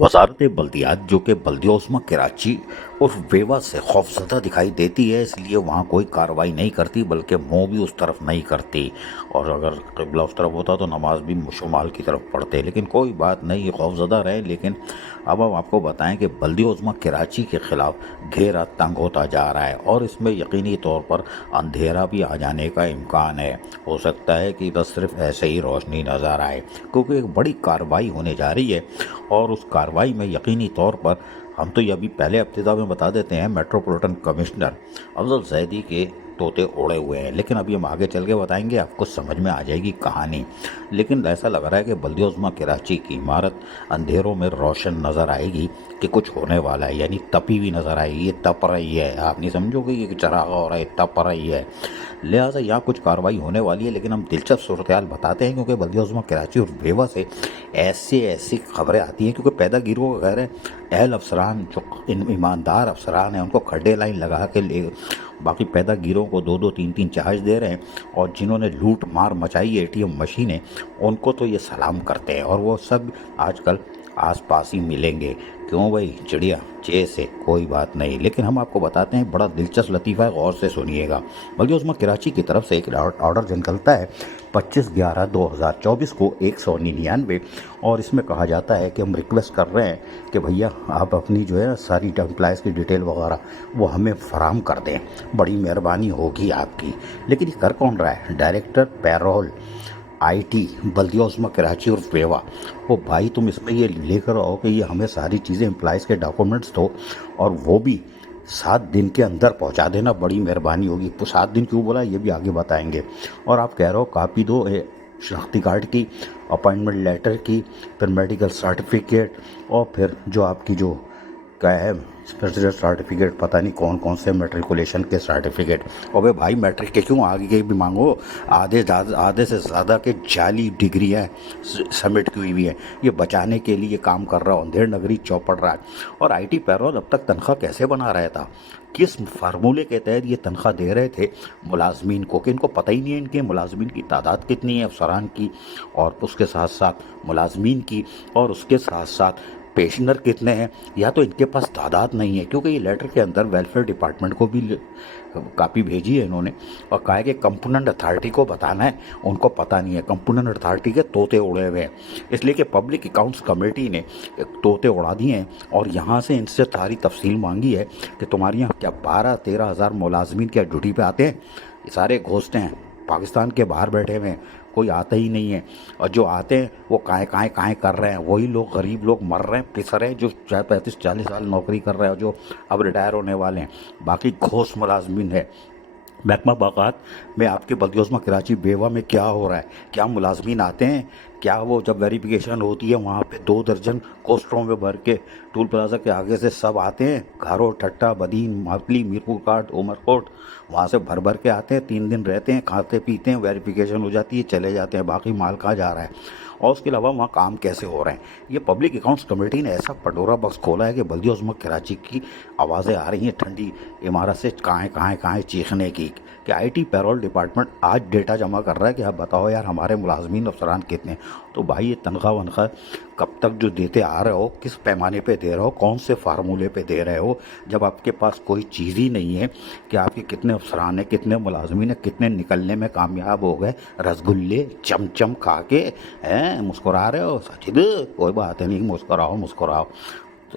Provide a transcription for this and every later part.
वजारत बल्दियात जो कि बल्दियोज़मा कराची और वेवा से खौफजदा दिखाई देती है, इसलिए वहाँ कोई कार्रवाई नहीं करती बल्कि मुँह भी उस तरफ नहीं करती। और अगर क़िबला उस तरफ होता तो नमाज भी शुमाल की तरफ पढ़ते, लेकिन कोई बात नहीं, ये खौफजदा रहे। लेकिन अब हम आपको बताएं कि बल्दियोज़मा कराची के ख़िलाफ़ घेरा तंग होता जा रहा है और इसमें यकीनी तौर पर अंधेरा भी आ जाने का इम्कान है। हो सकता है कि बस सिर्फ ऐसे ही रोशनी नज़र आए, क्योंकि एक बड़ी कार्रवाई होने जा रही है। और उस कार्रवाई में यकीनी तौर पर हम तो ये अभी पहले इब्तिदा में बता देते हैं, मेट्रोपॉलिटन कमिश्नर अफजल ज़ैदी के तोते उड़े हुए हैं, लेकिन अभी हम आगे चल के बताएंगे, आपको समझ में आ जाएगी कहानी। लेकिन ऐसा लग रहा है कि बल्दियोज़मा कराची की इमारत अंधेरों में रोशन नज़र आएगी कि कुछ होने वाला है, यानी तपी हुई नज़र आएगी। ये तप रही है, आप नहीं समझोगे ये चरागा हो रहा है, तप रही है। लिहाजा यहाँ कुछ कार्रवाई होने वाली है। लेकिन हम दिलचस्प सूरत हाल बताते हैं, क्योंकि बल्दियोज़मा कराची और भेवा से ऐसी खबरें आती हैं, क्योंकि पैदा गिरोह वगैरह अहल अफसरान जो ईमानदार अफसरान हैं उनको खड्डे लाइन लगा के ले, बाकी पैदा गिरोह को 2-2 3-3 चार्ज दे रहे हैं। और जिन्होंने लूट मार मचाई एटीएम मशीनें, उनको तो ये सलाम करते हैं। और वो सब आजकल आस पास ही मिलेंगे। क्यों भाई, चिड़िया चे से कोई बात नहीं। लेकिन हम आपको बताते हैं, बड़ा दिलचस्प लतीफ़ा है, गौर से सुनिएगा। बल्दियोज़मा कराची की तरफ से एक ऑर्डर निकलता है 25/11/2024 को 199, और इसमें कहा जाता है कि हम रिक्वेस्ट कर रहे हैं कि भैया आप अपनी जो है सारी एम्प्लॉयज़ की डिटेल वगैरह वो हमें फराहम कर दें, बड़ी मेहरबानी होगी आपकी। लेकिन ये कर कौन रहा है? डायरेक्टर पैरोल आईटी बल्दियोज़मा कराची और वेवा। वो भाई तुम इसमें ये लेकर आओ कि ये हमें सारी चीज़ें एम्प्लॉयज़ के डॉक्यूमेंट्स दो, और वो भी 7 दिन के अंदर पहुंचा देना, बड़ी मेहरबानी होगी। तो 7 दिन क्यों बोला ये भी आगे बताएंगे। और आप कह रहे हो कापी दो शनाख्ती कार्ड की, अपॉइंटमेंट लेटर की, फिर मेडिकल सर्टिफिकेट, और फिर जो आपकी जो क्या है स्पेशल सर्टिफिकेट, पता नहीं कौन कौन से मेट्रिकुलेशन के सर्टिफिकेट। अबे भाई मैट्रिक के क्यों, आगे के भी मांगो। आधे से ज़्यादा के जाली डिग्रियाँ सबमिट की हुई है। ये बचाने के लिए काम कर रहा हूँ, अंधेर नगरी चौपड़ रहा है। और आईटी पैरोल अब तक तनख्वाह कैसे बना रहा था, किस फार्मूले के तहत ये तनख्वाह दे रहे थे मुलाजमीन को, कि इनको पता ही नहीं है इनके मुलाजमीन की तादाद कितनी है, अफसरान की, और उसके साथ साथ मुलाजमीन की, और उसके साथ साथ पेशेंजर कितने हैं, या तो इनके पास तादाद नहीं है। क्योंकि ये लेटर के अंदर वेलफेयर डिपार्टमेंट को भी कापी भेजी है इन्होंने, और कहा है कि कंपोनेंट अथॉरिटी को बताना है, उनको पता नहीं है। कंपोनेंट अथॉरिटी के तोते उड़े हुए हैं, इसलिए कि पब्लिक अकाउंट्स कमेटी ने तोते उड़ा दिए हैं, और यहाँ से इनसे सारी तफसील मांगी है कि तुम्हारी यहाँ क्या 12-13 हज़ार मुलाजमीन क्या ड्यूटी पे आते हैं? ये सारे घोस्टे हैं, पाकिस्तान के बाहर बैठे हुए हैं, कोई आता ही नहीं है। और जो आते हैं वो काहे कर रहे हैं, वही लोग, गरीब लोग मर रहे हैं, पिस रहे हैं, जो 35-40 साल नौकरी कर रहे हैं, जो अब रिटायर होने वाले हैं। बाकी घोष मुलाजमीन है। महकमा बागात में आपके बल्दियोज़मा कराची बेवा में क्या हो रहा है? क्या मुलाजमीन आते हैं? क्या वो जब वेरिफिकेशन होती है वहाँ पे 2 दर्जन कोस्टरों में भर के टूल प्लाजा के आगे से सब आते हैं, घारो, ठट्टा, बदीन, मापली, मीरपुर काट, उमरकोट, वहाँ से भर भर के आते हैं, 3 दिन रहते हैं, खाते पीते हैं, वेरिफिकेशन हो जाती है, चले जाते हैं। बाकी माल कहाँ जा रहा है? और उसके अलावा वहाँ काम कैसे हो रहे हैं? ये पब्लिक अकाउंट्स कमेटी ने ऐसा पटोरा बक्स खोला है कि बल्दियोज़मा कराची की आवाज़ें आ रही हैं ठंडी इमारत से कहाँ चीखने की, कि आईटी पैरोल डिपार्टमेंट आज डेटा जमा कर रहा है कि आप बताओ यार हमारे मुलाजमीन अफसरान कितने। तो भाई ये तनख्वाह वनख्वाह कब तक जो देते आ रहे हो, किस पैमाने पे दे रहे हो, कौन से फार्मूले पे दे रहे हो, जब आपके पास कोई चीज़ ही नहीं है कि आपके कितने अफसरान हैं, कितने मुलाजमीन हैं, कितने निकलने में कामयाब हो गए, रसगुल्ले चमचम खा के हैं मुस्कुरा रहे हो। साजिद कोई बात नहीं, मुस्कुराओ।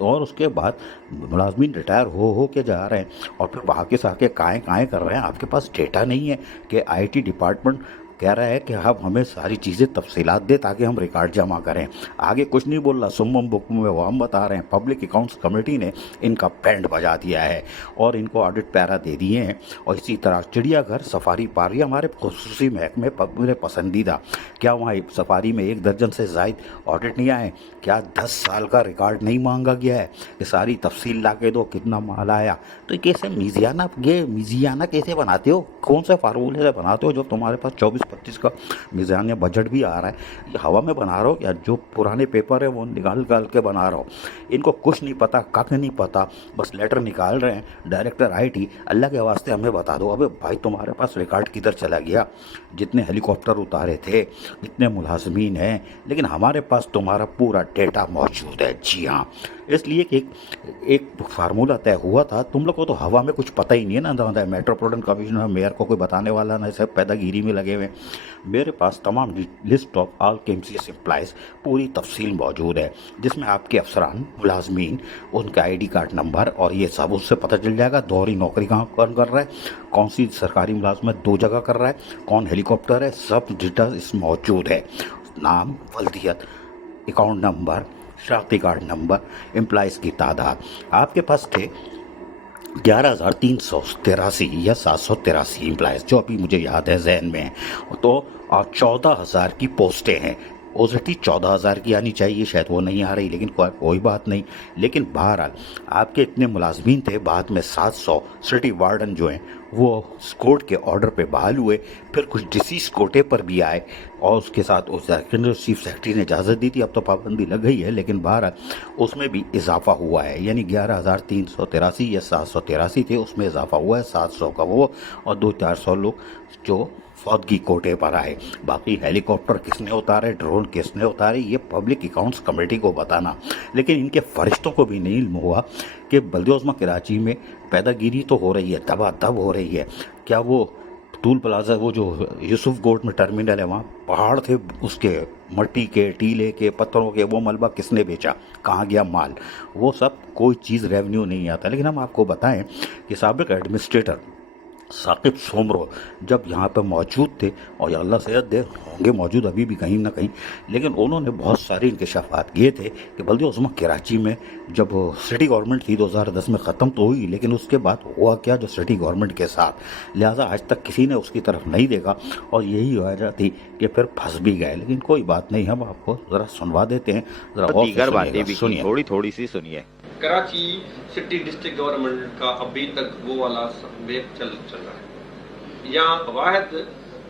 और उसके बाद मुलाजमीन रिटायर हो के जा रहे हैं, और फिर बाकी से आके काएँ कर रहे हैं। आपके पास डेटा नहीं है कि आईटी डिपार्टमेंट कह रहा है कि आप हमें सारी चीज़ें तफसीलात दे ताकि हम रिकॉर्ड जमा करें। आगे कुछ नहीं बोल रहा, सुम्मम बुक्म में वो हम बता रहे हैं। पब्लिक अकाउंट्स कमेटी ने इनका बैंड बजा दिया है और इनको ऑडिट पैरा दे दिए हैं। और इसी तरह चिड़ियाघर, सफारी पार्क, हमारे खसूसी महकमे मेरे पसंदीदा, क्या वहाँ सफारी में 1 दर्जन से ज़ायद ऑडिट नहीं आए? क्या 10 साल का रिकॉर्ड नहीं मांगा गया है कि सारी तफसील ला के दो, कितना माल आया? तो कैसे मिजियाना कैसे बनाते हो, कौन से फार्मूले से बनाते हो जब तुम्हारे पास 24 24-25 का मीज़ानिया बजट भी आ रहा है, ये हवा में बना रहा हो या जो पुराने पेपर है वो निकाल के बना रहा हो। इनको कुछ नहीं पता, कख नहीं पता, बस लेटर निकाल रहे हैं। डायरेक्टर आईटी, अल्लाह के वास्ते हमें बता दो। अबे भाई तुम्हारे पास रिकॉर्ड किधर चला गया? जितने हेलीकॉप्टर उतारे थे, जितने मुलाजमीन हैं, लेकिन हमारे पास तुम्हारा पूरा डेटा मौजूद है। जी हाँ, इसलिए कि एक फार्मूला तय हुआ था। तुम लोग को तो हवा में कुछ पता ही नहीं है ना। मेट्रोपॉलिटन कमिश्नर मेयर को कोई बताने वाला ना, सब पैदागिरी में लगे हुए। मेरे पास तमाम लिस्ट ऑफ ऑल केएमसीएस एम्प्लॉइज़ पूरी तफसील मौजूद है, जिसमें आपके अफसरान, मुलाजमीन, उनका आईडी कार्ड नंबर और ये सब उससे पता चल जाएगा। दोहरी नौकरी कहाँ कौन कर रहा है, कौन सी सरकारी मुलाजमत 2 जगह कर रहा है, कौन हेलीकॉप्टर है, सब डिटेल इसमें मौजूद है। नाम, वल्दियत, अकाउंट नंबर, शनाख्ती कार्ड नंबर, एम्प्लॉइज़ की तादाद। आपके पास थे 11,383 या 783 एम्प्लॉइज़, जो अभी मुझे याद है, जहन में है। तो 14,000 की पोस्टें हैं। ओजटी 14,000 की आनी चाहिए, शायद वो नहीं आ रही, लेकिन कोई बात नहीं। लेकिन बहरहाल आपके इतने मुलाजमीन थे, बाद में 700 सिटी वार्डन जो हैं वो कोर्ट के ऑर्डर पे बहाल हुए, फिर कुछ डिसीज कोटे पर भी आए, और उसके साथ उस चीफ सेक्रेटरी ने इजाज़त दी थी। अब तो पाबंदी लग गई है, लेकिन बहरहाल उसमें भी इजाफा हुआ है। यानी 11,383 या 783 थे, उसमें इजाफा हुआ है 700 का वो, और 200-400 लोग जो फौदगी कोटे पर आए। बाकी हेलीकॉप्टर किसने उतारे, ड्रोन किसने उतारे, ये पब्लिक अकाउंट्स कमेटी को बताना। लेकिन इनके फरिश्तों को भी नहीं इल्म हुआ कि बल्दिया-उज़्मा कराची में पैदागिरी तो हो रही है, दबादब हो रही है। क्या वो टूल प्लाजा, वो जो यूसुफ गोट में टर्मिनल है, वहाँ पहाड़ थे उसके, मट्टी के, टीले के, पत्थरों के, वो मलबा किसने बेचा, कहाँ गया माल, वो सब कोई चीज़ रेवेन्यू नहीं आता। लेकिन हम आपको बताएं कि साबिक एडमिनिस्ट्रेटर साकिब सोमरो जब यहाँ पर मौजूद थे, और या अल्लाह सेहत दे, होंगे मौजूद अभी भी कहीं ना कहीं, लेकिन उन्होंने बहुत सारे इंकशाफात किए थे कि बल्दिया-उज़्मा कराची में जब सिटी गवर्नमेंट थी 2010 में ख़त्म तो हुई, लेकिन उसके बाद हुआ क्या जो सिटी गवर्नमेंट के साथ, लिहाजा आज तक किसी ने उसकी तरफ नहीं देखा, और यही वजह थी कि फिर फंस भी गए। लेकिन कोई बात नहीं, हम आपको ज़रा सुनवा देते हैं, ज़रा और दीगर बातें भी सुनिए, थोड़ी सी सुनिए। कराची सिटी डिस्ट्रिक्ट गवर्नमेंट का अभी तक वो वाला वेब चल रहा है। यहाँ वाहिद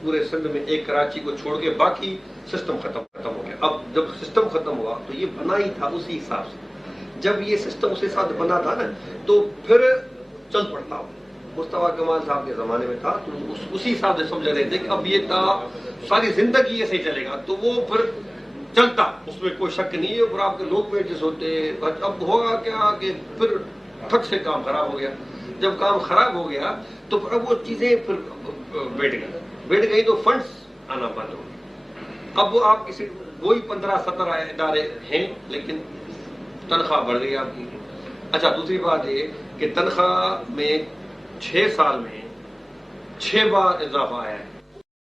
पूरे सिंध में एक कराची को छोड़ के बाकी सिस्टम खत्म हो गया। अब जब सिस्टम खत्म हुआ तो ये बना ही था उसी हिसाब से। जब ये सिस्टम उसी हिसाब से बना था ना, तो फिर चल पड़ता। मुस्तफा कमाल साहब के जमाने में था, तो उसी हिसाब से समझ रहे थे कि अब ये था सारी जिंदगी ये सही चलेगा, तो वो फिर चलता, उसमें कोई शक नहीं है। और आपके लोग पेजेस होते। अब होगा क्या कि फिर ठक से काम खराब हो गया। जब काम खराब हो गया तो अब वो चीजें फिर बैठ गई तो फंड्स आना बंद हो गए। अब वो आप किसी वही 15-17 इदारे हैं, लेकिन तनख्वाह बढ़ गई आपकी। अच्छा, दूसरी बात ये कि तनख्वाह में 6 साल में 6 बार इजाफा आया है।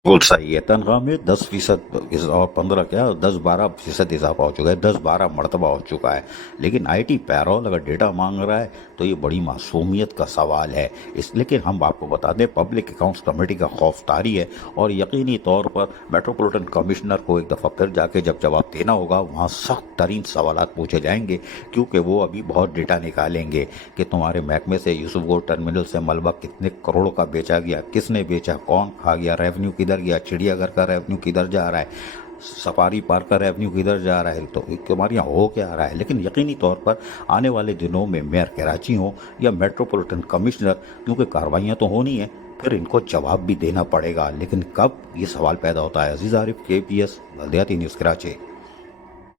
बिल्कुल सही है। तनख्वाह में 10% और 15 क्या 10-12% इजाफा हो चुका है, 10-12 मरतबा हो चुका है। लेकिन आईटी पैरोल अगर डेटा मांग रहा है तो ये बड़ी मासूमियत का सवाल है। लेकिन हम आपको बता दें, पब्लिक अकाउंट्स कमेटी का खौफदारी है, और यकीनी तौर पर मेट्रोपॉलिटन कमिश्नर को एक दफ़ा फिर जाके जब जवाब देना होगा, वहाँ सख्त तरीन सवालात पूछे जाएंगे, क्योंकि वो अभी बहुत डेटा निकालेंगे कि तुम्हारे महकमे से यूसुफ गोट टर्मिनल से मलबा कितने करोड़ का बेचा गया, किसने बेचा, कौन खा गया, रेवेन्यू किधर गया, चिड़ियाघर का रेवेन्यू किधर जा रहा है, सफारी पार्क का रेवेन्यू किधर जा रहा है, तो हमारे यहाँ हो क्या रहा है। लेकिन यकीनी तौर पर आने वाले दिनों में मेयर कराची हो या मेट्रोपॉलिटन कमिश्नर, क्योंकि कार्रवाइयाँ तो होनी है, फिर इनको जवाब भी देना पड़ेगा। लेकिन कब, ये सवाल पैदा होता है। अजीज आरिफ, KPS, बल्दियाती न्यूज़, कराची।